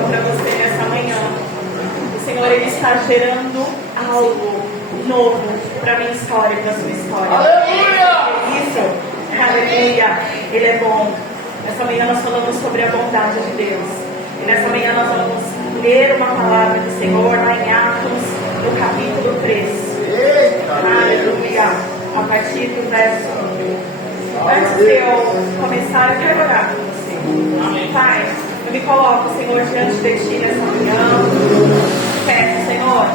coloco para você nessa manhã. O Senhor, Ele está gerando algo novo para a minha história e para a sua história. Aleluia! Isso, aleluia. Ele é bom. Nessa manhã nós falamos sobre a bondade de Deus. E nessa manhã nós vamos ler uma palavra do Senhor lá em Atos, no capítulo 3. Aleluia. A partir do verso 1. Antes de eu começar, eu quero orar com você. Pai, eu me coloco, Senhor, diante de Ti nessa manhã. Peço, Senhor,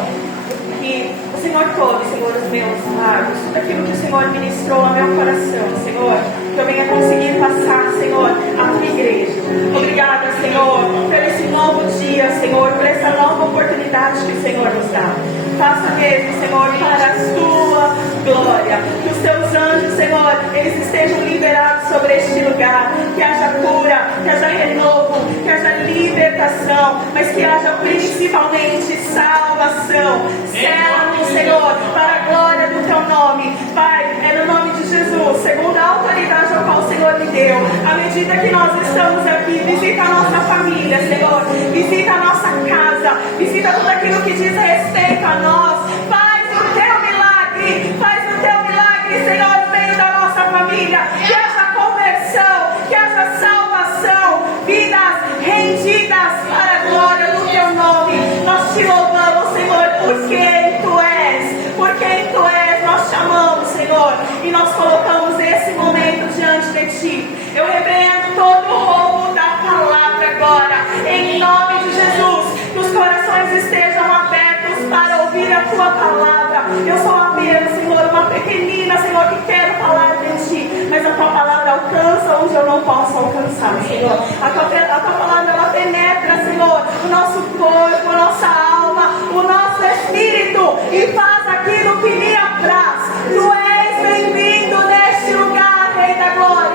que o Senhor tome, Senhor, os meus lábios, tudo aquilo que o Senhor ministrou ao meu coração, Senhor, que eu venha conseguir passar, Senhor, à Tua igreja. Obrigada, Senhor, por esse novo dia, Senhor, por essa nova oportunidade que o Senhor nos dá. Faça mesmo, Senhor, para a Sua glória. Que os Seus anjos, Senhor, eles estejam liberados sobre este lugar. Que haja cura, que haja renovo, que haja libertação, mas que haja principalmente salvação. Sela-nos, Senhor, para a glória do Teu nome. Pai, é no nome de Jesus, segundo a autoridade ao qual o Senhor me deu. À medida que nós estamos aqui, visita a nossa família, Senhor. Visita a nossa casa. Visita tudo aquilo que diz respeito a nós. Faz o Teu milagre. Faz o Teu milagre, Senhor, no meio da nossa família. Que haja conversão, que haja salvação, vidas rendidas para a glória do Teu nome. Nós Te louvamos, Senhor, por quem Tu és. Por quem Tu és, nós te amamos, Senhor. E nós colocamos esse momento diante de Ti. Eu repreendo todo o roubo da palavra agora, em nome de Jesus. Que os corações estejam abertos para ouvir a Tua palavra. Eu sou apenas, Senhor, uma pequenina, Senhor, que quero falar de Ti, mas a Tua palavra alcança onde eu não posso alcançar, Senhor. A Tua palavra, ela penetra, Senhor, o nosso corpo, a nossa alma, o nosso espírito, e faz aquilo que me apraz. Tu és bem-vindo neste lugar, Rei da Glória.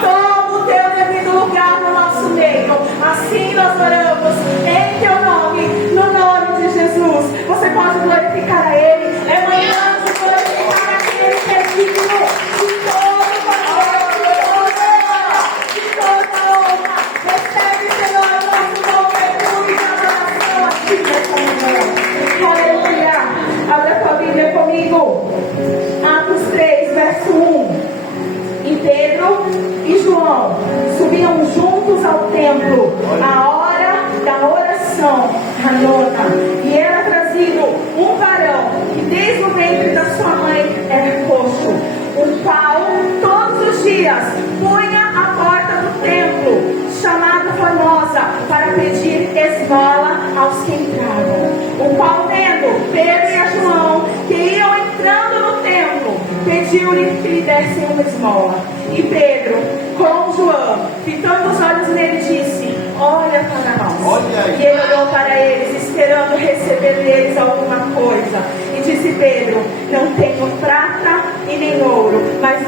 Toma o Teu devido lugar no nosso meio. Assim nós oramos em Teu nome, no nome de Jesus. Você pode glorificar a Ele. É manhã de glorificar aquele que é digno de todo valor, de toda honra. Recebe, Senhor, o nosso bom perfume de adoração aqui nessa manhã. Aleluia. Abra a tua Bíblia comigo. Atos 3, verso 1. E Pedro e João subiam juntos ao templo à hora da oração à nona. E era trazido um varão que desde o ventre da sua mãe era coxo, o qual todos os dias punha à porta do templo, chamado Formosa, para pedir esmola aos que entravam. O qual, vendo Pedro e a João que iam entrando no templo, pediu-lhe que lhe dessem uma esmola. E Pedro, com João, fitando os olhos nele, disse: olha para nós. E ele olhou para eles, esperando receber deles alguma coisa. E disse Pedro: não tenho prata e nem ouro, mas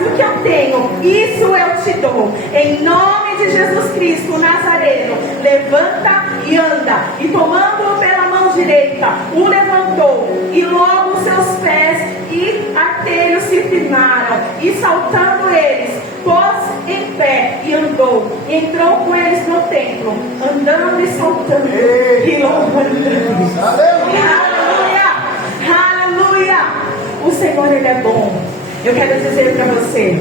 o que eu tenho, isso eu te dou. Em nome de Jesus Cristo, o Nazareno, levanta e anda. E tomando-o pela mão direita, o levantou, e logo seus pés e artelhos se firmaram, e saltando eles, pôs em pé e andou. E entrou com eles no templo, andando e saltando e louvando Deus. Aleluia! Aleluia! O Senhor, Ele é bom. Eu quero dizer para você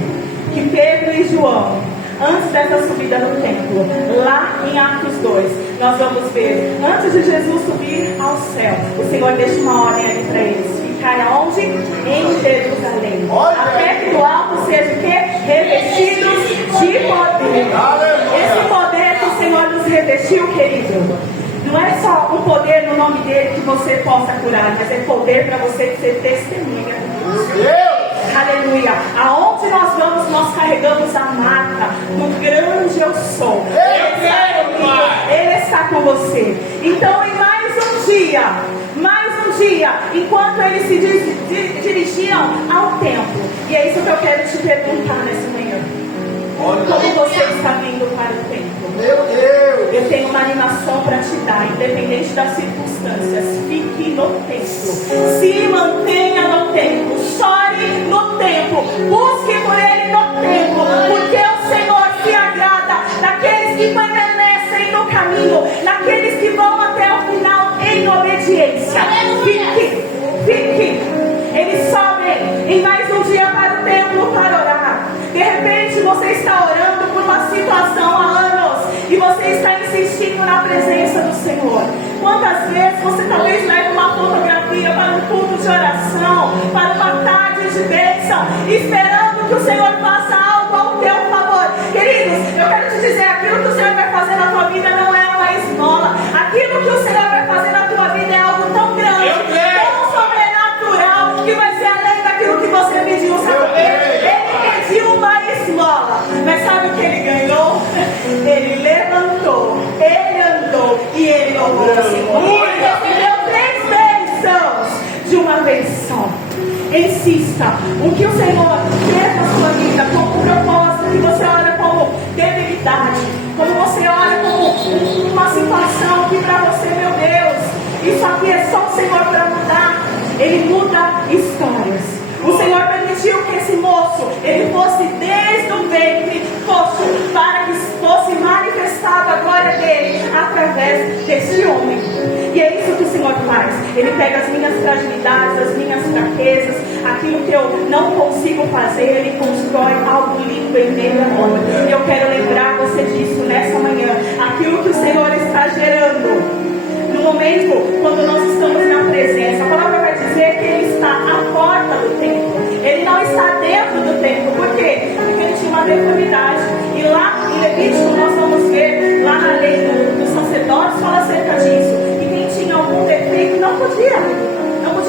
que Pedro e João, antes dessa subida no templo, lá em Atos 2, nós vamos ver, antes de Jesus subir ao céu, o Senhor deixa uma ordem ali para eles: ficar aonde? Em Jerusalém. Até que do alto seja o quê? Revestidos de poder. Esse poder que o Senhor nos revestiu, querido, não é só um poder no nome dele que você possa curar, mas é poder para você ser testemunha. Aleluia. Aonde nós vamos, nós carregamos a marca do grande eu sou. Ele está comigo, Ele está com você. Então, em mais um dia, enquanto eles se dirigiam ao templo, e é isso que eu quero te perguntar nessa manhã: como você está vindo para o templo? Meu Deus! Eu tenho uma animação para te dar, independente das circunstâncias. Fique no templo, se mantenha no templo, chore no templo, busque por Ele no templo, porque o Senhor se agrada daqueles que permanecem no caminho, naqueles que vão até o final em obediência. Fique. Eles sobem em mais um dia para o templo para orar. De repente você está orando por uma situação há anos e você está insistindo na presença do Senhor. Quantas vezes você talvez leve uma fotografia para um culto de oração, para uma tarde de bênção, esperando que o Senhor faça algo ao teu favor. Queridos, eu quero te dizer, aquilo que o Senhor vai fazer na tua vida não é uma esmola. Aquilo que o Senhor vai fazer na tua vida é algo tão grande, tão sobrenatural, que vai ser além daquilo que você pediu. Sabe por quê? Ele pediu uma esmola, mas sabe o que ele ganhou? Ele levantou, ele andou e ele louvou o Senhor. Ele recebeu 3 bênçãos de uma vez só. Insista. O que o Senhor fez na sua vida como propósito, que você olha como debilidade, como você olha como uma situação que para você, meu Deus, isso aqui é só o Senhor para mudar. Ele muda histórias. O Senhor permitiu que esse moço, ele fosse desde o ventre coxo, para que fosse manifestada a glória dele através desse homem. E é isso que o Senhor faz. Ele pega as minhas fragilidades, as minhas fraquezas, aquilo que eu não consigo fazer, ele constrói algo lindo em meio a nós. Eu quero lembrar você disso nessa manhã. Aquilo que o Senhor está gerando no momento quando nós estamos na presença. A palavra vai dizer que ele está à porta do templo. Ele não está dentro do templo. Por quê? Porque ele tinha uma deformidade. E lá em Levítico nós vamos ver, lá na lei dos sacerdotes, fala acerca disso. Que quem tinha algum defeito não podia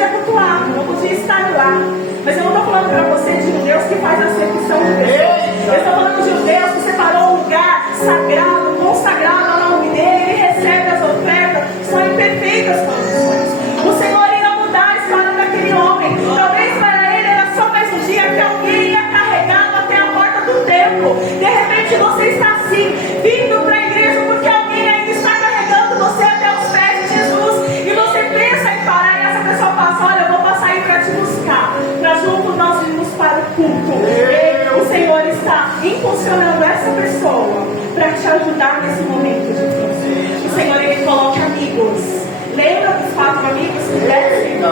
cultuar, não podia estar lá. Mas eu não estou falando para você de um Deus que faz acepção de pessoas. Eu estou falando de um Deus que separou um lugar sagrado, consagrado ao nome dele. Ele recebe as ofertas, são em perfeitas condições. O Senhor ia mudar a história daquele homem. Talvez para ele era só mais um dia que alguém ia carregá-lo até a porta do templo. De repente você está assim, vindo para a igreja porque alguém ainda está carregando você até os pés de Jesus. E você pensa em parar e essa pessoa passa: olha, eu vou passar aí para te buscar, para junto nós irmos para o culto. E o Senhor está impulsionando essa pessoa para te ajudar nesse momento de Deus. O Senhor, ele coloca amigos. Lembra dos 4 amigos que descem?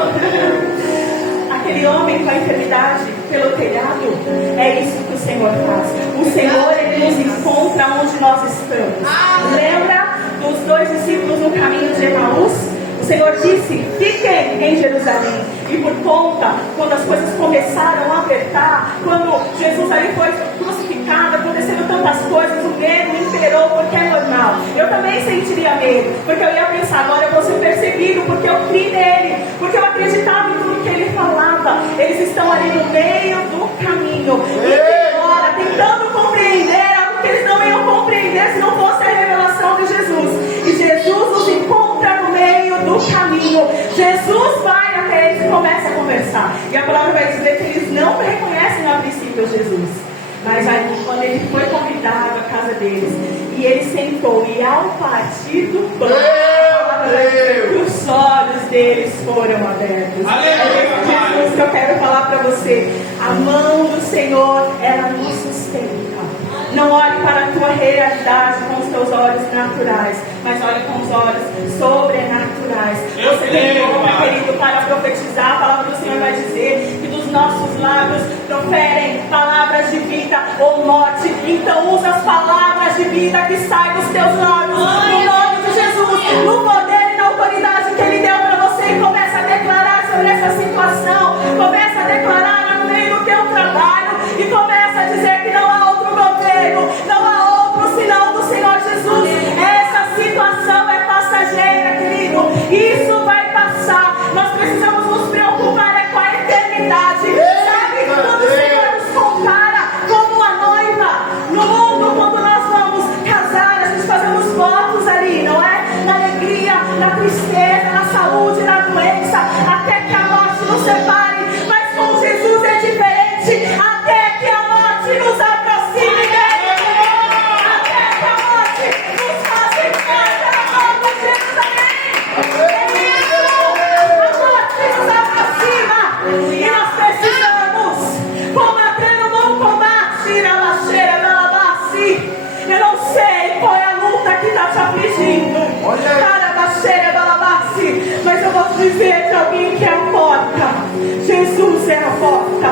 Aquele homem com a enfermidade pelo telhado? É isso que o Senhor faz. O Senhor, ele nos encontra onde nós estamos. Lembra dos 2 discípulos no caminho de Emaús? O Senhor disse: fiquem em Jerusalém. E por conta, quando as coisas começaram a apertar, quando Jesus ali foi crucificado, acontecendo tantas coisas, o medo imperou, porque é normal. Eu também sentiria medo, porque eu ia pensar: agora eu vou ser perseguido, porque eu criei nele, porque eu acreditava em tudo que ele falava. Eles estão ali no meio do caminho, e agora tentando compreender algo que eles não iam compreender se não fosse a revelação de Jesus. E Jesus nos encontra no meio do caminho. Jesus vai até eles e começa a conversar. E a palavra vai dizer que eles não reconhecem a princípio Jesus. Mas aí, quando ele foi convidado à casa deles, e ele sentou, e ao partir do pão, os olhos deles foram abertos. É Jesus que eu quero falar para você. A mão do Senhor, ela nos sustenta. Não olhe para a tua realidade com os teus olhos naturais, mas olhe com os olhos sobrenaturais. Você tem boca, querido, para profetizar. A palavra do Senhor vai dizer que dos nossos lábios proferem palavras de vida ou morte. Então usa as palavras de vida que saem dos teus lábios, no nome de Jesus, no poder e na autoridade que Ele deu para você. E começa a declarar sobre essa situação. Começa a declarar no meio do teu trabalho. E começa a dizer que não há outro governo, não há outro senão do Senhor Jesus. Essa situação é passageira, querido. Isso vai passar. Nós precisamos nos preocupar com a eternidade. Sabe, quando o Senhor nos compara como a noiva no mundo, quando nós vamos casar, a gente fazemos votos ali, não é? Na alegria, na tristeza, na saúde, na doença, até que a morte nos separe. Mas com Jesus é diferente. Até que a morte nos aproxime dele. Até que a morte nos faça parte da mão de Jesus. Amém. Seja alguém que é a porta. Jesus é a porta.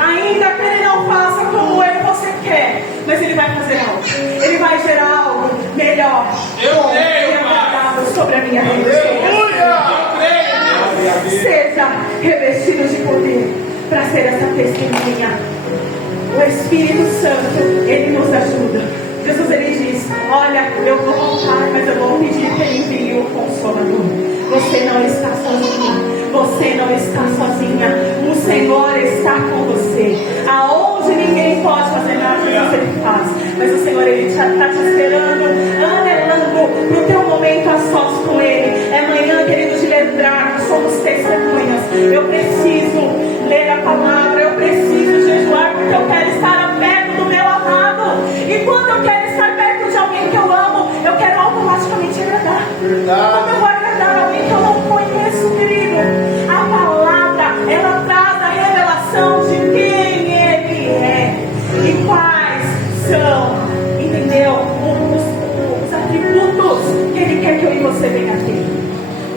Ainda que ele não faça como você quer, mas ele vai fazer algo. Ele vai gerar algo melhor. Bom e agradável sobre a minha vida. Seja revestido de poder para ser essa testemunha. O Espírito Santo, ele nos ajuda. Jesus, ele diz: olha, eu vou voltar, mas eu vou pedir que ele envie o Consolador. Você não está sozinha. Você não está sozinha. O Senhor está com você. Aonde ninguém pode fazer nada, ele faz. Mas o Senhor, ele está te esperando, anelando para o teu momento a sós com ele. É manhã, querido, de lembrar que somos testemunhas. Eu preciso ler a palavra, eu preciso jejuar, porque eu quero estar perto do meu amado. E quando eu quero estar perto de alguém que eu amo, eu quero automaticamente agradar. Quando eu vou agradar alguém que eu não conheço, querido, a palavra, ela traz a revelação de quem ele é e quais são, entendeu, os atributos que ele quer que eu e você venha ter.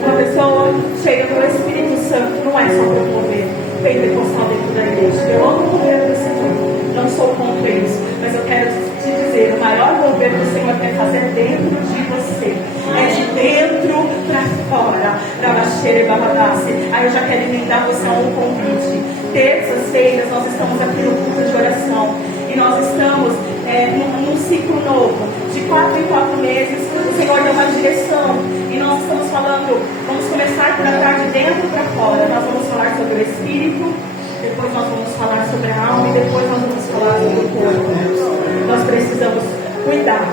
Uma pessoa cheia do Espírito Santo não é só promover pentecostal dentro da igreja. Eu amo o mover do Senhor, não sou contra isso, mas eu quero te dizer, o maior mover que o Senhor quer fazer dentro de você é de dentro para fora. Aí eu já quero emendar você a um convite. Terças-feiras nós estamos aqui no culto de oração e nós estamos num ciclo novo. De 4 em 4 meses o Senhor deu uma direção e nós estamos falando, vamos começar por tratar de dentro para fora. Nós vamos falar sobre o Espírito, depois nós vamos falar sobre a alma e depois nós vamos falar sobre o corpo. Nós precisamos cuidar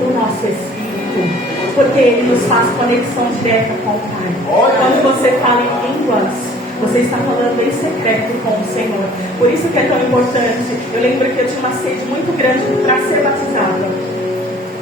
do nosso Espírito, porque ele nos faz conexão direta com o Pai. Quando você fala em línguas, você está falando em secreto com o Senhor. Por isso que é tão importante. Eu lembro que eu tinha uma sede muito grande para ser batizada,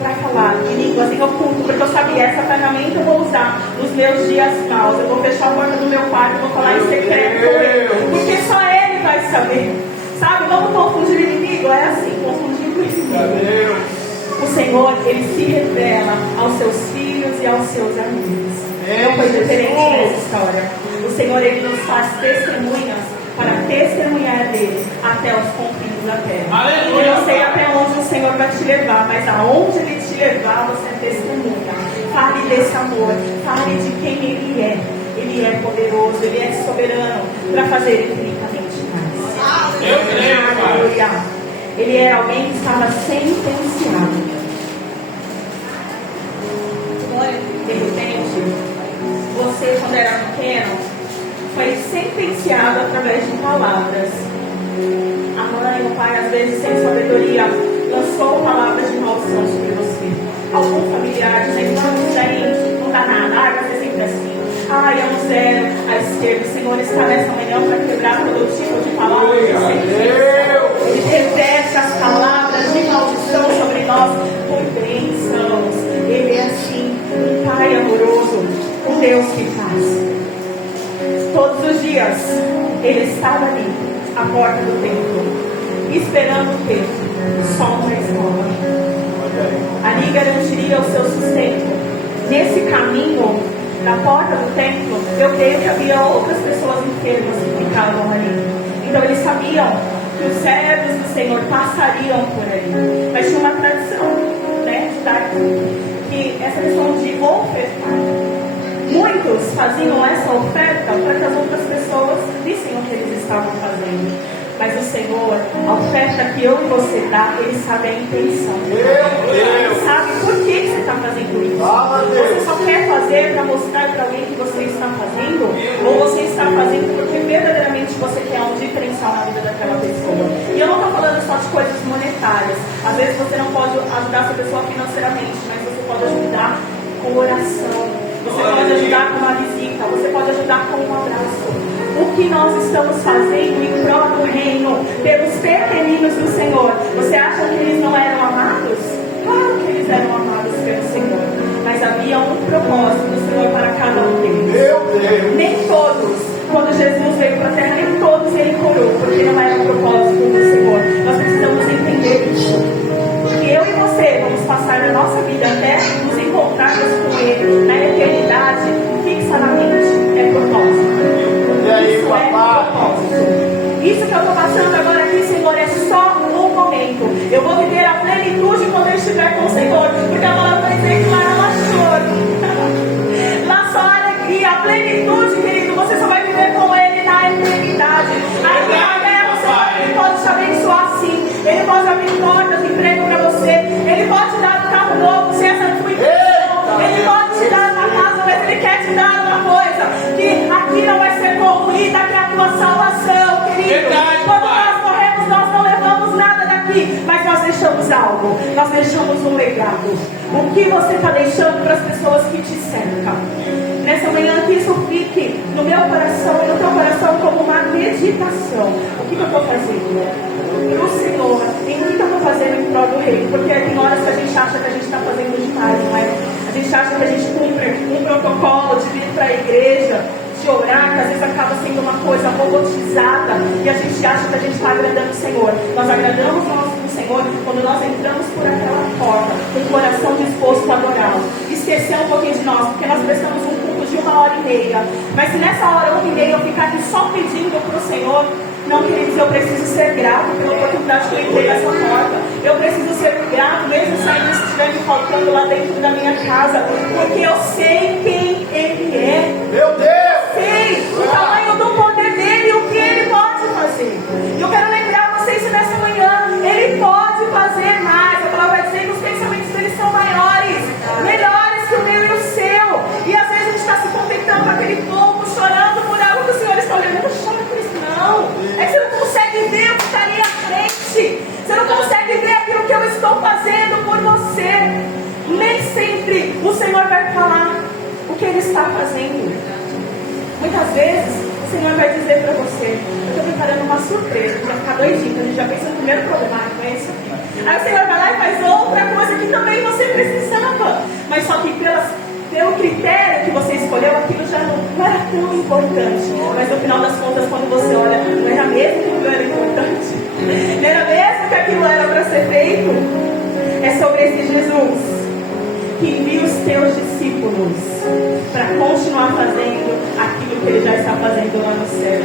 para falar em línguas, em oculto, porque eu sabia, essa ferramenta eu vou usar nos meus dias maus. Eu vou fechar a porta do meu quarto e vou falar em secreto com ele, porque só ele vai saber. Sabe, vamos confundir o inimigo? É assim, confundir o inimigo. O Senhor, ele se revela aos seus filhos e aos seus amigos. Não foi diferente nessa história. O Senhor, ele nos faz testemunhas para testemunhar dele até os confins da terra. Eu não sei até onde o Senhor vai te levar, mas aonde ele te levar, você é testemunha. Fale desse amor, fale de quem ele é. Ele é poderoso, ele é soberano para fazer infinitamente mais. Aleluia. Ele era alguém que estava sentenciado. De repente, você, quando era pequeno, foi sentenciado através de palavras. A mãe, o pai, às vezes, sem sabedoria, lançou palavras de maldição sobre você. Algum familiar dizendo: não, isso aí não dá nada, vai ser sempre assim. É um zero à esquerda. O Senhor está nessa manhã para quebrar todo tipo de palavra. Ele reverte as palavras de maldição sobre nós por bênçãos. Ele é assim, um Pai amoroso, um Deus que faz. Todos os dias ele estava ali, à porta do templo, esperando o tempo, só uma esmola. Ali garantiria o seu sustento. Nesse caminho da porta do templo, eu creio que havia outras pessoas enfermas que ficavam ali. Então eles sabiam que os servos do Senhor passariam por ali. Mas tinha uma tradição, judaica, que essa questão de ofertar. Muitos faziam essa oferta para que as outras pessoas vissem o que eles estavam fazendo. Mas o Senhor, a oferta que eu e você dá, Ele sabe a intenção. Ele sabe por que você está fazendo isso. Você só quer fazer para mostrar para alguém que você está fazendo? Ou você está fazendo porque verdadeiramente você quer um diferencial na vida daquela pessoa? E eu não estou falando só de coisas monetárias. Às vezes você não pode ajudar essa pessoa financeiramente, mas você pode ajudar com oração. Você pode ajudar com uma visita. Você pode ajudar com um abraço. O que nós estamos fazendo em prol do reino, pelos pequeninos do Senhor. Você acha que eles não eram amados? Claro que eles eram amados pelo Senhor. Mas havia um propósito do Senhor para cada um deles. Meu Deus! Nem todos, quando Jesus veio para a terra, nem todos ele curou, porque não era o propósito do Senhor. Nós precisamos entender isso. Que eu e você vamos passar a nossa vida até nos encontrarmos com Ele na eternidade. eternidade fixa na mente é propósito. E aí, Isso é papai? propósito. Isso que eu estou passando agora aqui, Senhor, é só um momento. Eu vou viver a plenitude quando eu estiver com o Senhor, porque a palavra vai dizer que lá não há choro, lá só há alegria. A plenitude, querido, você só vai viver com Ele na eternidade. Aqui na terra, o Senhor, Ele pode te abençoar sim. Ele pode abrir portas de emprego para você. Ele pode te dar um carro novo, se essa é a tua intenção. Ele pode te dar uma casa, mas Ele quer te dar uma coisa que aqui não vai ser corroída, que é a tua salvação, querido. Quando nós morremos, nós não levamos nada daqui, mas nós deixamos algo. Nós deixamos um legado. O que você está deixando para as pessoas que te cercam? Nessa manhã, que isso fique no meu coração e no teu coração como uma meditação. O que eu estou fazendo para o Senhor? Em que eu estou fazendo em prol do Rei? Porque tem horas que a gente acha que a gente está fazendo demais, não é? A gente acha que a gente cumpre um protocolo de vir para a igreja, de orar, que às vezes acaba sendo uma coisa robotizada e a gente acha que a gente está agradando o Senhor. Nós agradamos o Senhor quando nós entramos por aquela porta com o coração disposto a adorá-lo. Esquecer um pouquinho de nós, porque nós prestamos um culto de 1h30. Mas se nessa hora 1h30 eu ficar aqui só pedindo para o Senhor, não, queridos, eu preciso ser grato pela oportunidade que eu entrei nessa porta. Eu preciso ser grato, mesmo saindo se estiver me faltando lá dentro da minha casa, porque eu sei quem Ele é. Meu Deus! Sei o tamanho do poder dele e o que Ele pode fazer. E eu quero lembrar vocês nessa manhã, Ele pode fazer mais. A palavra vai dizer que os pensamentos dele são maiores, melhores que o meu e o seu. E às vezes a gente está se contentando com aquele pouco, chorando por algo que o Senhor está olhando. Não chora por isso não. É que você não consegue ver o que está ali à frente. Você não consegue ver aquilo que eu estou fazendo por você. Nem sempre o Senhor vai falar o que Ele está fazendo. Muitas vezes o Senhor vai dizer para você: eu estou preparando uma surpresa, vai ficar doidinho, a gente já pensa no primeiro problemático, é isso aqui. Aí o Senhor vai lá e faz outra coisa que também você precisava, mas só que pelo critério que você escolheu, aquilo já não era tão importante. Mas no final das contas, quando você olha, não era mesmo que aquilo era importante? Não era mesmo que aquilo era para ser feito? É sobre esse Jesus que envia os teus discípulos para continuar fazendo aquilo que Ele já está fazendo lá no céu.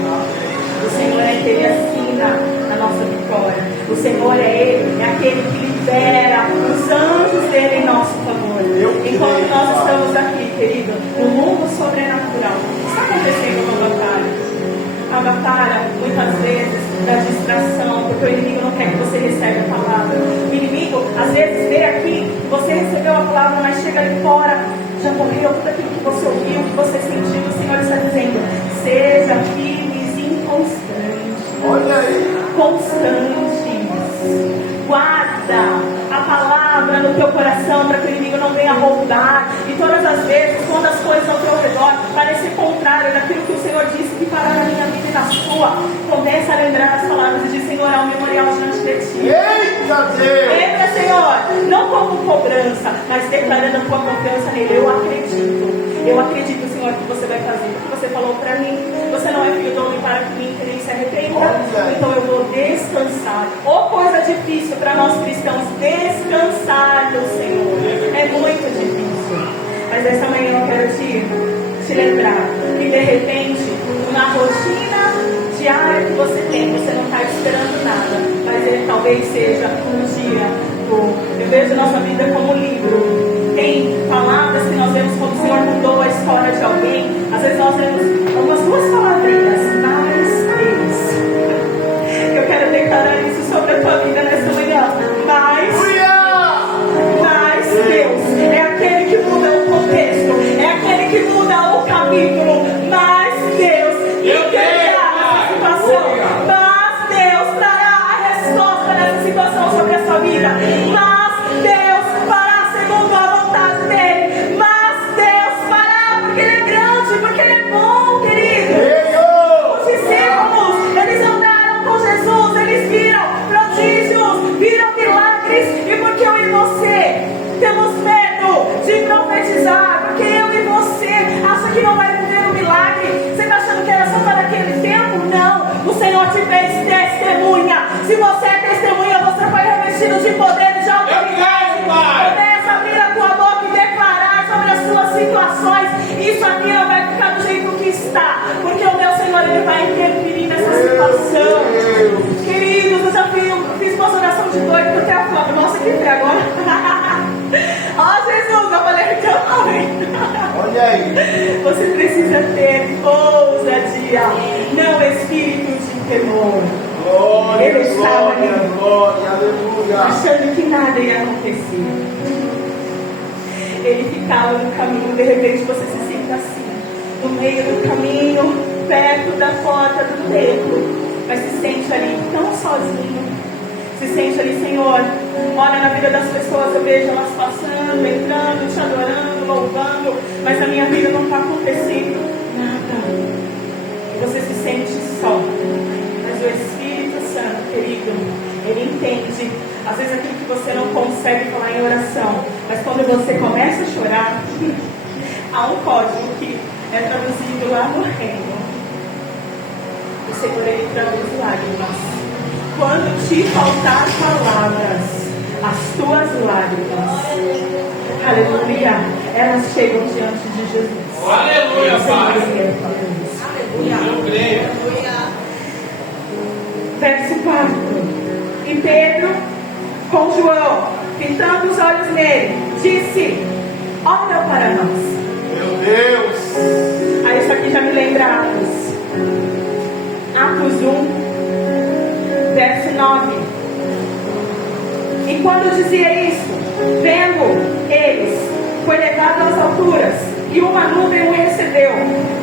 O Senhor é aquele que assina a nossa vitória. O Senhor é Ele, é aquele que libera os anjos dele em nosso favor. Enquanto nós estamos aqui, querido, no mundo sobrenatural, o que está acontecendo com a batalha? A batalha, muitas vezes, da distração, porque o inimigo não quer que você receba a palavra. O inimigo, às vezes, vê aqui, você recebeu a palavra, mas chega ali fora, já morreu tudo aquilo que você ouviu, que você sentiu. O Senhor está dizendo: seja firmes e inconstantes. Olha aí. Constantes. Guarda a palavra no teu coração para que o inimigo não venha roubar. E todas as vezes, quando as coisas ao teu redor parecem contrárias daquilo que o Senhor disse que fará na minha vida e na sua, começa a lembrar as palavras e diz: Senhor, há um memorial diante de ti. Eita Deus! Lembra, Senhor, não como cobrança, mas declarando a tua confiança nele. Eu acredito, Senhor, que você vai fazer o que você falou para mim. Você não é filho do homem para que me interesse se arrependa. Então eu vou descansar. Ou coisa difícil para nós cristãos, descansar no Senhor. É muito difícil. Mas essa manhã eu quero te lembrar que de repente, na rotina diária que você tem, você não está esperando nada, mas ele talvez seja um dia bom. Eu vejo nossa vida como um livro. Tem palavras que nós vemos como o Senhor mudou a história de alguém. Às vezes nós vemos algumas duas palavrinhas, mais Deus. Eu quero declarar isso sobre a tua vida nessa manhã. Mais Deus. É aquele que muda o contexto. É aquele que muda o capítulo. Mais Deus. Entenderá nessa situação. Mas Deus trará a resposta nessa situação sobre a sua vida. Mas Deus fará segundo a vontade dele. Mas Deus fará porque Ele é grande, porque Ele é bom, querido. Os discípulos, eles andaram com Jesus, eles viram prodígios, viram milagres. E porque eu e você temos medo de profetizar, porque eu e você acha que não vai viver um milagre. Você está achando que era só para aquele tempo? Não, o Senhor te fez testemunha. Se você é testemunha, você foi revestido de poder e de autoridade. Começa a abrir a tua boca e declarar sobre as suas situações. Isso Não espírito de temor. Glória, Ele estava glória, ali, glória, aleluia. achando que nada ia acontecer. Ele ficava no caminho, de repente você se sente assim, no meio do caminho, perto da porta do templo, mas se sente ali tão sozinho, se sente ali, Senhor, ora na vida das pessoas, eu vejo elas passando, entrando, te adorando, louvando, mas na minha vida não está acontecendo nada. Você se sente só, mas o Espírito Santo, querido, Ele entende, às vezes aquilo que você não consegue falar em oração, mas quando você começa a chorar, há um código que é traduzido lá no reino. O Senhor, Ele traduz lágrimas. Quando te faltar palavras, as tuas lágrimas, aleluia, elas chegam diante de Jesus. Aleluia, Pai. Eu creio. Verso 4. E Pedro, com João, fitando os olhos nele, disse: olha para nós. Meu Deus. Aí isso aqui já me lembra Atos 1, verso 9. E quando dizia isso, vendo eles, foi levado às alturas, e uma nuvem o recebeu,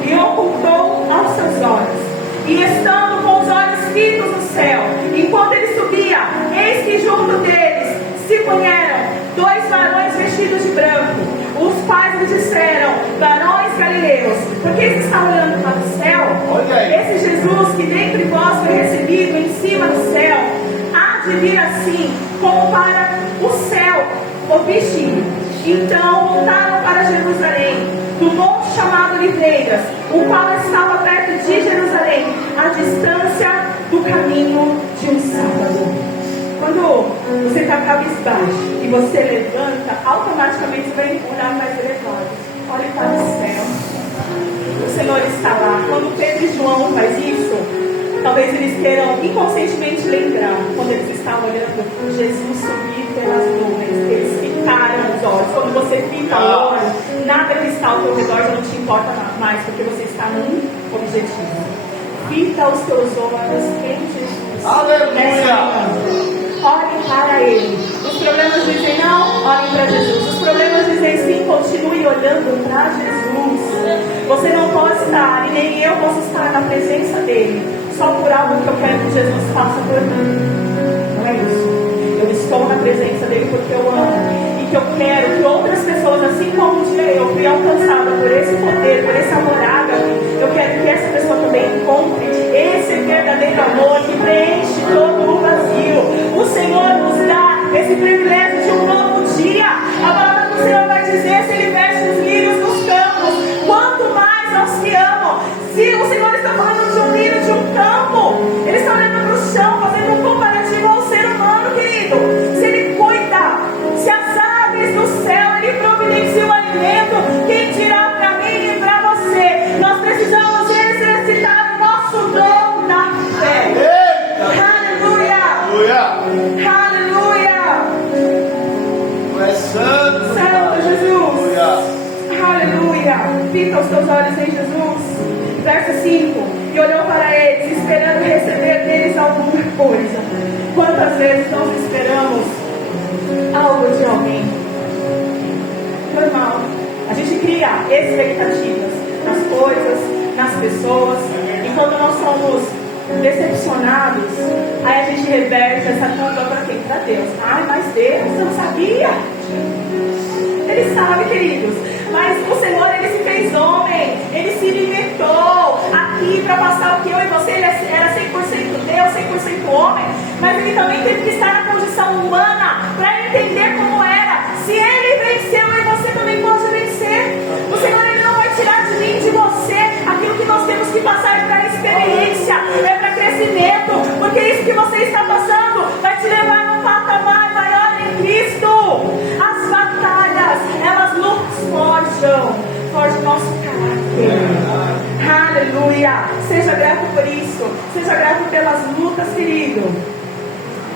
e ocultou aos seus olhos. E estando com os olhos fitos no céu, enquanto ele subia, eis que junto deles se punharam dois varões vestidos de branco. Os pais lhe disseram: varões galileus, por que vocês estão olhando para o céu? Esse Jesus que dentre vós foi recebido em cima do céu, há de vir assim, como para o céu o bichinho. Então voltaram para Jerusalém, do monte chamado Oliveiras, o qual estava perto de Jerusalém, à distância do caminho de um sábado. Quando você está cabisbaixo e você levanta, automaticamente vem olhar mais elevado. Olhe para o céu. O Senhor está lá. Quando Pedro e João faz isso, talvez eles queiram inconscientemente lembrar, quando eles estavam olhando Jesus subir pelas nuvens, eles ficaram os olhos. Quando você fica o olho, nada que está ao teu redor já não te importa mais, porque você está num objetivo. Fica os teus olhos em Jesus. Aleluia. Olhem para Ele. Os problemas dizem não, olhem para Jesus. Os problemas dizem sim, continue olhando para Jesus. Você não pode estar, e nem eu posso estar na presença dEle, só por algo que eu quero que Jesus faça por mim. Não é isso. Eu estou na presença dEle porque eu amo. E que eu quero que outras pessoas, assim como um dia eu fui alcançada por esse poder, por esse amor ágape, eu quero que essa pessoa também encontre esse verdadeiro amor que preenche todo o vazio. O Senhor nos dá esse privilégio de um novo dia. A palavra do Senhor vai dizer: se Ele veste os lírios dos campos, quanto mais aos que amam. Se o Senhor está falando de um lírio de um campo, Ele está olhando para o chão, fazendo um comparativo ao ser humano, querido. Se Ele cuida, se as aves do céu Ele providencia o alimento, quem dirá para mim e para você? Nós precisamos exercitar o nosso dom da fé. Aleluia! Aleluia! Tu és santo. Santo Jesus! Aleluia! Fica os teus olhos em Jesus. Verso 5: e olhou para eles, esperando receber deles alguma coisa. Quantas vezes nós esperamos algo de alguém? Normal. A gente cria expectativas nas coisas, nas pessoas, e quando nós somos decepcionados, aí a gente reverte essa culpa para quem? Para Deus. Ai, mas Deus não sabia. Ele sabe, queridos. Mas o Senhor, Ele se fez homem. Ele se limitou aqui para passar o que eu e você. Ele era 100% Deus, 100% homem. Mas Ele também teve que estar na condição humana para entender como era. Se Ele venceu, aí você também pode vencer. O Senhor, Ele não vai tirar de mim, de você, aquilo que nós temos que passar. É para experiência, é para crescimento. Porque isso que você está passando vai te levar num patamar maior em Cristo. As batalhas, elas nos forjam o nosso caráter. Aleluia. Seja grato por isso. Seja grato pelas lutas, querido.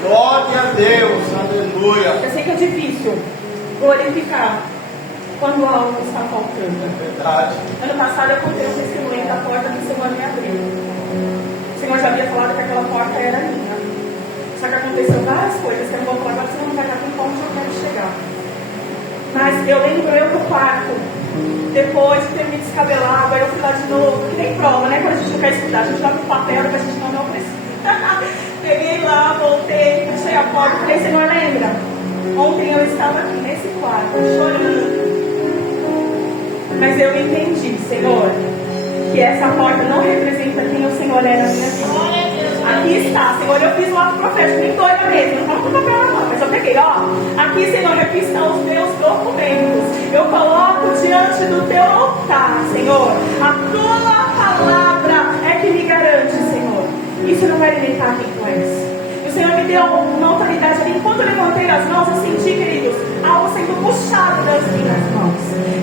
Glória a Deus. Aleluia. Eu sei que é difícil glorificar quando algo está faltando. É verdade. Ano passado eu contei um testemunho da porta que o Senhor me abriu. O Senhor já havia falado que aquela porta era minha. Só que aconteceu várias coisas que eu não vou falar agora, senão não vai dar tempo onde eu quero chegar. Mas eu lembro eu no quarto, depois de ter me descabelado, aí eu fui lá de novo, que nem prova, né? Quando a gente não quer estudar, a gente joga o papel que a gente não precisa. Peguei lá, voltei, fechei a porta, falei, Senhor, lembra? Ontem eu estava aqui nesse quarto, chorando. Mas eu entendi, Senhor, que essa porta não representa quem o Senhor é na minha vida. Aqui está, Senhor, eu fiz um ato profético, nem doida mesmo, não estava com papel na mão, mas eu peguei, ó. Aqui, Senhor, aqui estão os meus documentos. Eu coloco diante do teu altar, Senhor. A tua palavra é que me garante, Senhor. Isso não vai limitar quem tu és. O Senhor me deu uma autoridade ali. Enquanto eu levantei as mãos, eu senti, queridos, algo sendo puxado das minhas mãos.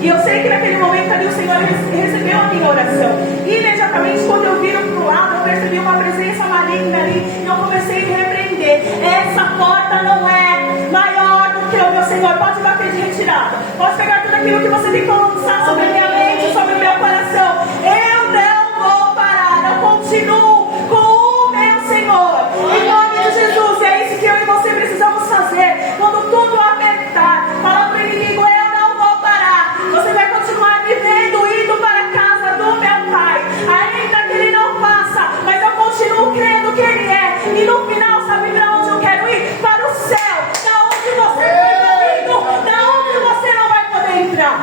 E eu sei que naquele momento ali o Senhor recebeu a minha oração. E imediatamente, quando eu viro para o lado, eu percebi uma presença maligna ali. E eu comecei a repreender. Essa porta não é maior do que o meu Senhor. Pode bater de retirada. Pode pegar tudo aquilo que você tem que lançar sobre a minha mente, sobre o meu coração. Eu não vou parar. Eu continuo com o meu Senhor. Em nome de Jesus. E é isso que eu e você precisamos fazer. Quando tudo apertar, fala para o inimigo, eu não vou parar. Você vai continuar vivendo, indo para a casa do meu Pai. Ainda que Ele não faça, mas eu continuo crendo que Ele é. E no final, sabe para onde eu quero ir? Para o céu. Da onde você foi indo, da onde você não vai poder entrar.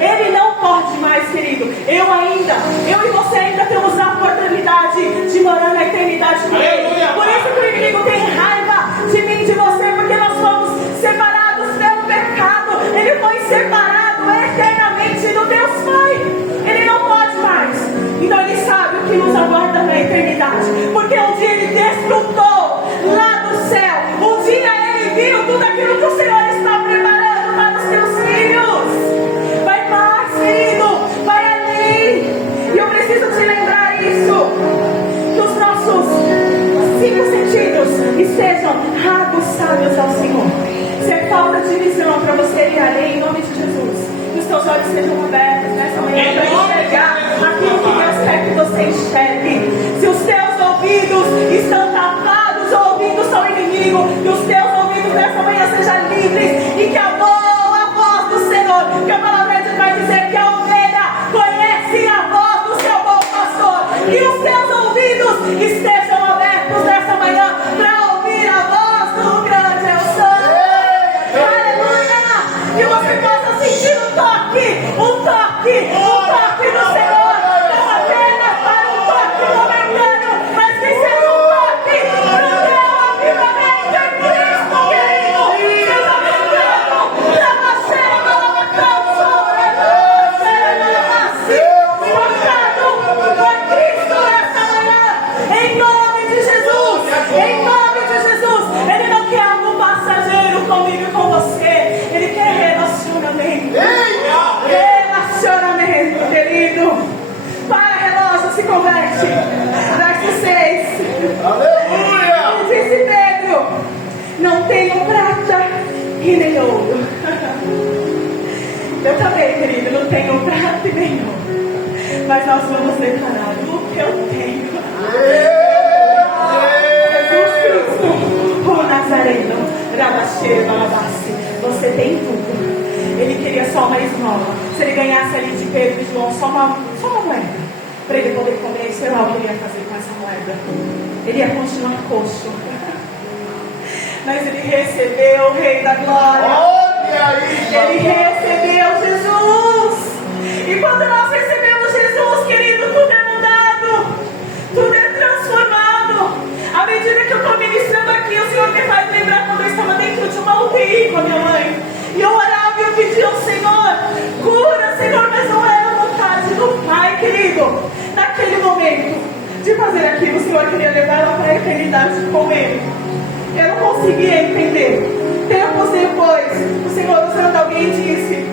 Ele não pode mais, querido. Eu e você ainda temos a oportunidade de morar na eternidade com Ele. Por isso que o inimigo tem raiva de mim, de você, porque nós fomos separados pelo pecado. Ele foi separado eternamente do Deus Pai. Ele não pode mais. Então Ele sabe o que nos aguarda na eternidade. Porque um dia Ele desfrutou lá do céu. Um dia Ele viu tudo aquilo que o Senhor está preparando para os seus filhos. Vai mais, querido. Vai ali. E eu preciso te lembrar isso. Que os nossos 5 sentidos estejam aguçados ao Senhor. Se é falta de visão para você ir além, em nome de Jesus, que os teus olhos sejam abertos nessa manhã para enxergar aquilo que Deus quer que você enxergue. Se os teus ouvidos estão tapados, ouvindo só o inimigo, que os teus ouvidos nessa manhã sejam livres e que a boa voz do Senhor, que a palavra de Deus vai dizer que a ovelha conhece a voz do seu bom pastor, que os teus ouvidos estejam abertos nessa manhã para ouvir a voz do grande eu sou. Aleluia! Que você possa sentir o toque do Senhor, não apenas para um toque momentâneo, mas que seja um toque para o teu avivamento em Cristo, querido. Seja aumentando para você, por Cristo nessa manhã, em nome de Jesus, em nome de Jesus. Ele não quer algo passageiro comigo e com você, Ele quer relacionamento. Relacionamento, querido. Para, relógio, se converte. Verso 6. Aleluia! E disse Pedro: não tenho prata e nem ouro. Eu também, querido, não tenho prata e nem ouro. Mas nós vamos declarar o que eu tenho. Jesus Cristo, o Nazareno, Rabaxê, Balabassi. Você tem tudo. Ele queria só uma esmola. Se ele ganhasse ali de Pedro e João só uma moeda, para ele poder comer, sei lá o que ele ia fazer com essa moeda. Ele ia continuar coxo. Mas ele recebeu o Rei da Glória. Olha aí, Ele recebeu Jesus. E quando nós recebemos Jesus, querido, tudo é mudado. Tudo é transformado. À medida que eu estou ministrando aqui, o Senhor me faz lembrar quando eu estava dentro de uma UTI com a minha mãe. E eu orava e eu pedia ao Senhor: cura, Senhor, mas não era a vontade do Pai, querido. Naquele momento de fazer aquilo, o Senhor queria levar ela para a eternidade com Ele. Eu não conseguia entender. Tempos depois, o Senhor, usando alguém, disse,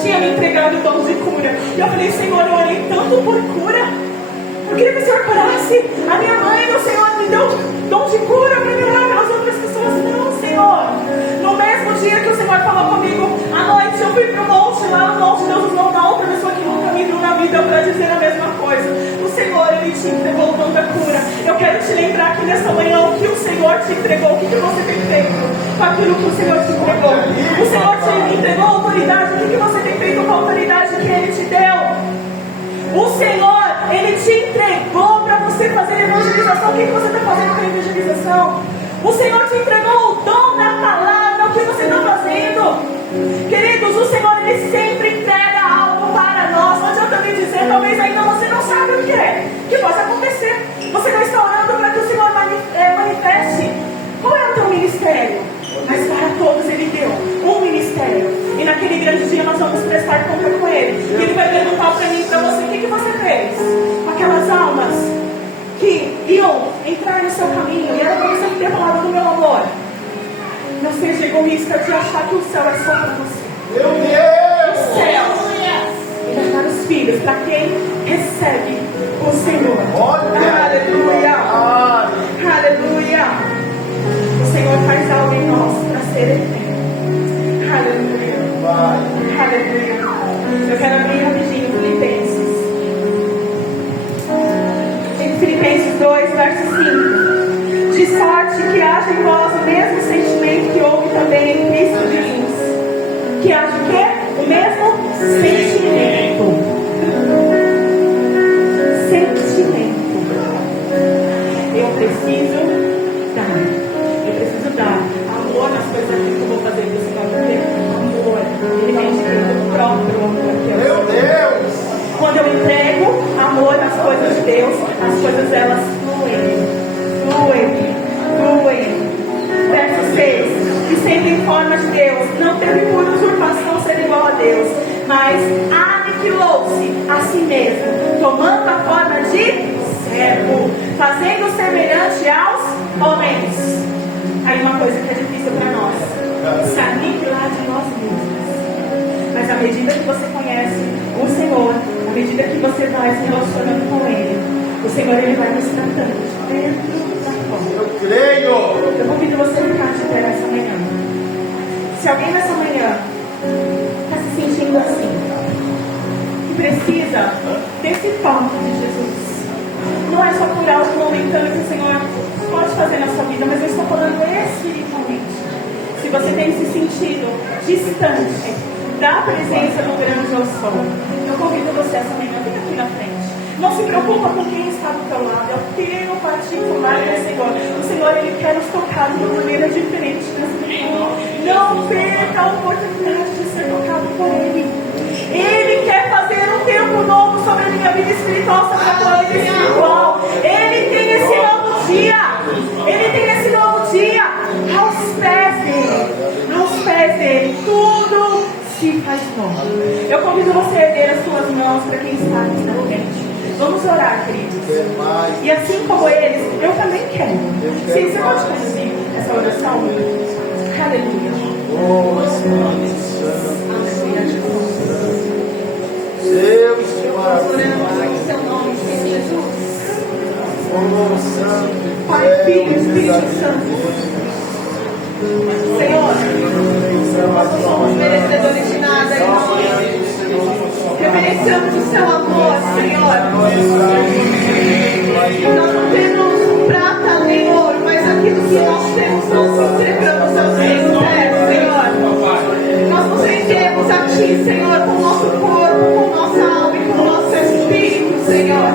tinha me entregado o dom de cura. E eu falei: Senhor, eu orei tanto por cura. Eu queria que o Senhor curasse a minha mãe. O Senhor me deu dom de cura para me orar pelas outras pessoas. Não, Senhor. No mesmo dia que o Senhor falou comigo, à noite eu fui para o monte lá te lembrar que nessa manhã o que o Senhor te entregou, o que você tem feito com aquilo que o Senhor te entregou. O Senhor te entregou autoridade, o que você tem feito com a autoridade que Ele te deu? O Senhor, Ele te entregou para você fazer evangelização. O que você está fazendo com a evangelização? O Senhor te entregou o dom da palavra. O que você está fazendo? Queridos, o Senhor, Ele sempre entrega algo para nós. Não adianta me dizer, talvez ainda você não sabe o que é, que pode acontecer. Você não está orando para que o Senhor manifeste. Qual é o teu ministério? Mas para todos Ele deu um ministério. E naquele grande dia nós vamos prestar conta com Ele. E Ele vai perguntar para mim e para você: o que você fez com aquelas almas que iam entrar no seu caminho e era para você ter falado do meu amor? Não seja egoísta de achar que o céu é só para você. Meu Deus! O céu ele é para os filhos, para quem recebe o Senhor. Aleluia! Aleluia! O Senhor faz algo em nós para ser eterno. Aleluia! Aleluia! Eu quero abrir rapidinho Filipenses. Em Filipenses 2, verso 5. De sorte que haja em vós o mesmo sentimento que houve também em Cristo Jesus. Que haja o quê? O mesmo sentimento. Eu preciso dar amor nas coisas que eu vou fazer. Você vai ver amor. Ele vem de próprio amor. Meu Deus! Quando eu entrego amor nas coisas de Deus, as coisas elas fluem. Verso 6. Que sendo em forma de Deus, não teve por usurpação ser igual a Deus, mas aniquilou-se a si mesmo, tomando a forma de servo, fazendo semelhante aos homens. Aí uma coisa que é difícil para nós: se aniquilar de nós mesmos. Mas à medida que você conhece o Senhor, à medida que você vai se relacionando com Ele, o Senhor Ele vai nos tratando de dentro da fora. Eu creio! Eu convido você a ficar de pé nessa manhã. Se alguém nessa manhã está se sentindo assim, que precisa desse toque de Jesus, não é só por algo momentâneo que o Senhor pode fazer na sua vida, mas eu estou falando espiritualmente. Se você tem se sentido distante da presença do grande eu sou, eu convido você essa manhã, fica aqui na frente. Não se preocupa com quem está do teu lado. É o teu particular do Senhor. O Senhor, Ele quer nos tocar de uma maneira diferente nessa manhã. Não perca a oportunidade de ser tocado por Ele. Ele quer fazer um tempo novo sobre a minha vida espiritual, sobre a tua vida espiritual. Ele tem esse novo dia. Ele tem esse novo dia. Aos pés dele, tudo se faz novo. Eu convido você a erguer as suas mãos para quem está aqui na frente. Vamos orar, queridos. E assim como eles, eu também quero. Sim, você pode conduzir essa oração? Aleluia. Deus te Oramos em seu nome, Senhor Jesus. Pai, Filho, Espírito Santo. Senhor, nós não somos merecedores de nada, e nós reverenciamos o seu amor, Senhor. Nós não temos prata nem ouro, mas aquilo que nós temos nós entregamos ao Senhor, Senhor. Nós nos rendemos a Ti, Senhor, com o nosso corpo, com nossa alma e com o nosso espírito, Senhor.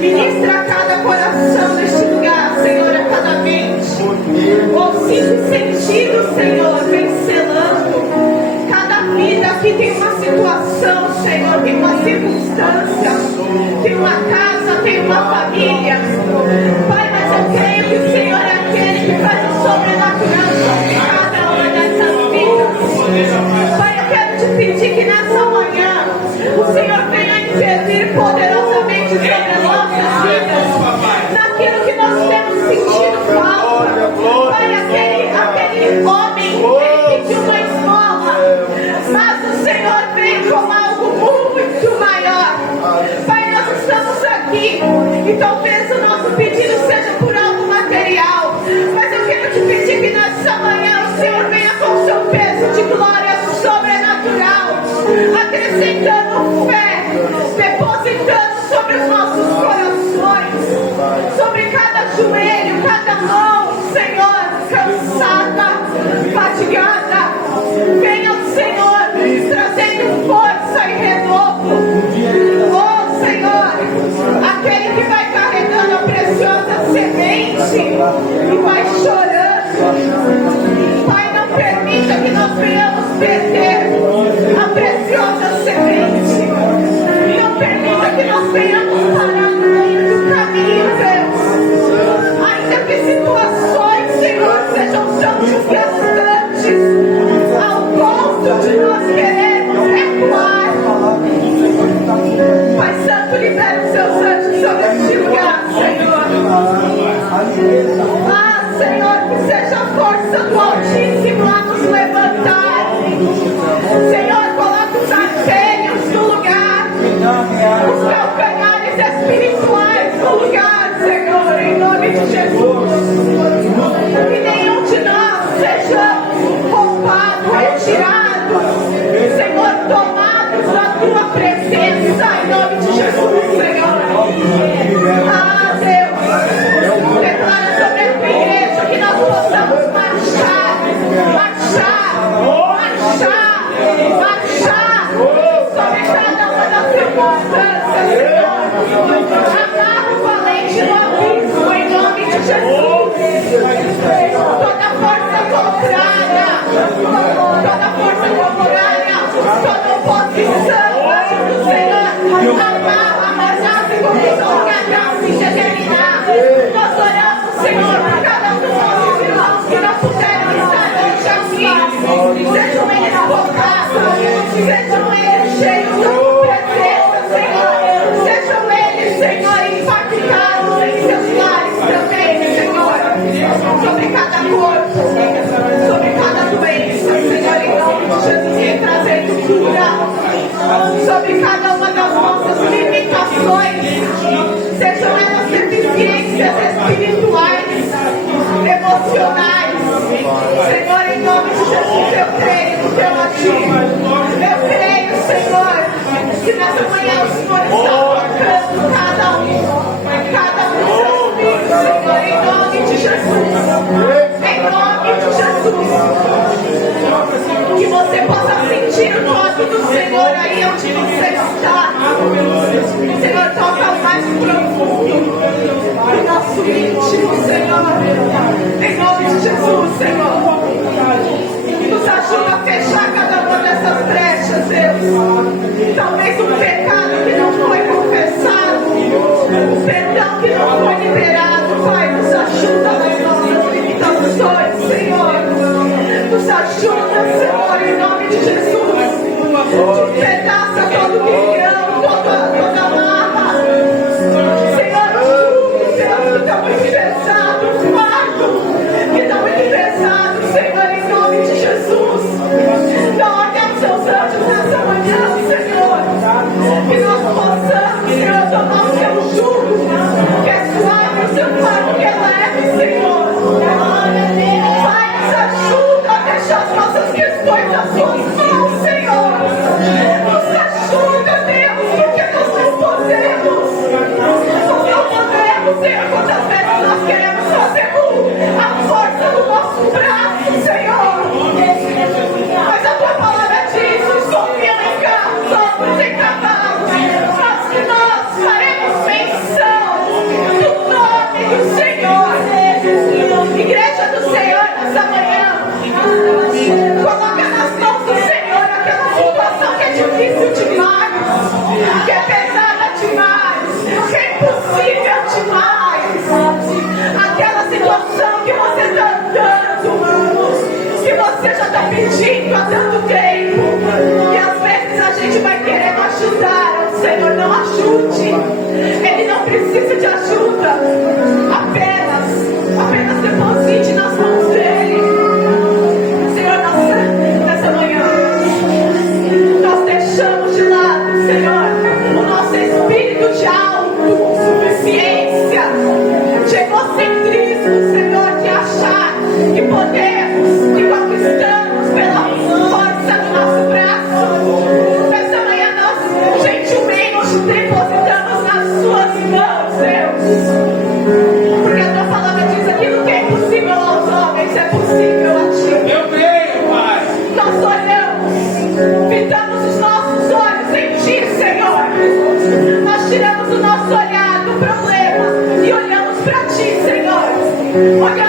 Ministra a cada coração neste lugar, Senhor, a cada mente. O cinco sentidos, Senhor, vem selando. Cada vida aqui tem uma situação, Senhor, tem uma circunstância, tem uma casa, tem uma família. Pai, mas eu creio que o Senhor é aquele que faz o sobrenatural sobre cada uma dessas vidas. Pai, eu quero te pedir que nessa manhã o Senhor venha intervir poderosamente sobre as nossas vidas, naquilo que nós temos sentido falta. Pai, aquele homem, ele pediu uma esmola, mas o Senhor veio com algo muito maior. Pai, nós estamos aqui e talvez o nosso pedido seja por algo material, mas eu quero te pedir que nessa manhã o Senhor venha com o seu peso de glória sobrenatural, acrescentando fé, depositando sobre os nossos corações, sobre cada joelho. perder a preciosa semente. Não permita que nós tenhamos parado no meio do caminho, Deus. Ainda que situações, Senhor, sejam tão desgastantes ao ponto de nós queremos recuar. Pai Santo, libera os seus anjos sobre este lugar, Senhor. Ah, Senhor, que seja a força do Altíssimo a nos levantar. Senhor, coloca os arqueiros no lugar, os calcanhares espirituais no lugar, Senhor, em nome de Jesus. Que nenhum de nós seja roubado, retirado, Senhor, tomados da tua presença, em nome de Jesus, Senhor. Ah, Deus, declara sobre a tua igreja que nós possamos marchar sobre cada uma das circunstâncias, Senhor. Agarra o valente no abismo, em nome de Jesus. Toda força contrária, toda oposição do Senhor, amarra, amordaça e começou que a graça se determinar. Nós oramos, Senhor, por cada um dos nossos irmãos que não puderam estar hoje aqui. Sejam eles focados, sejam eles cheios da tua presença, Senhor. Sejam eles, Senhor, impactados em seus lares também, Senhor. Sobre cada corpo, sobre cada doença, Senhor, em nome de Jesus, vem trazendo cura. Sobre cada uma das nossas limitações, sejam elas deficiências espirituais, emocionais. Senhor, em nome de Jesus, eu creio no teu agir. Eu creio, Senhor, que nessa manhã o Senhor está tocando cada um dos seus filhos, Senhor, em nome de Jesus. Em nome de Jesus. Que você possa sentir o toque do Senhor aí onde você está. Senhor, toca o mais profundo do nosso íntimo, Senhor. Em nome de Jesus, Senhor. Nos ajuda a fechar cada uma dessas brechas, Deus. Talvez um pecado que não foi confessado, um perdão que não foi liberado, Pai, nos ajuda nas nossas limitações, Senhor. Nos ajuda, Senhor, em nome de Jesus. Despedaça todo guião, toda amarra. Senhor, Deus, que está muito pesado, o fardo que está muito pesado, Senhor, em nome de Jesus. Dá ordem aos seus anjos nessa manhã, Senhor. Que nós possamos, Senhor, tomar o seu jugo, que é suave, o seu fardo que é leve, Senhor. Pai, nos ajuda a deixar as nossas questões nas suas mãos, Senhor. Nos ajuda, Deus, porque nós não podemos. Nós não podemos, Senhor, quantas vezes nós queremos fazer a força do nosso braço, Senhor. Mas a tua palavra diz: nos confiam em carros, homens em cavalos, mas que nós faremos menção do nome do Senhor. Igreja do Senhor, nessa manhã, coloca nas mãos do Senhor aquela situação que é difícil demais, que é pesada demais, que é impossível demais. Aquela situação que você está andando, que você já está pedindo há tanto tempo, e às vezes a gente vai querendo ajudar. O Senhor não ajude, Ele não precisa de ajuda. Apenas deposite nas mãos dele. Senhor, nessa manhã nós deixamos de lado, Senhor, o nosso espírito de autossuficiência, de egocentrismo, Senhor, de achar que podemos, que conquistamos pela força do nosso braço. Nessa manhã nós gentilmente depositamos nas suas mãos, Deus. Porque a tua palavra diz: aquilo que é impossível aos homens é possível a ti. Eu creio, Pai. Nós olhamos, fitamos os nossos olhos em ti, Senhor. Nós tiramos o nosso olhar do problema e olhamos para ti, Senhor. Olhamos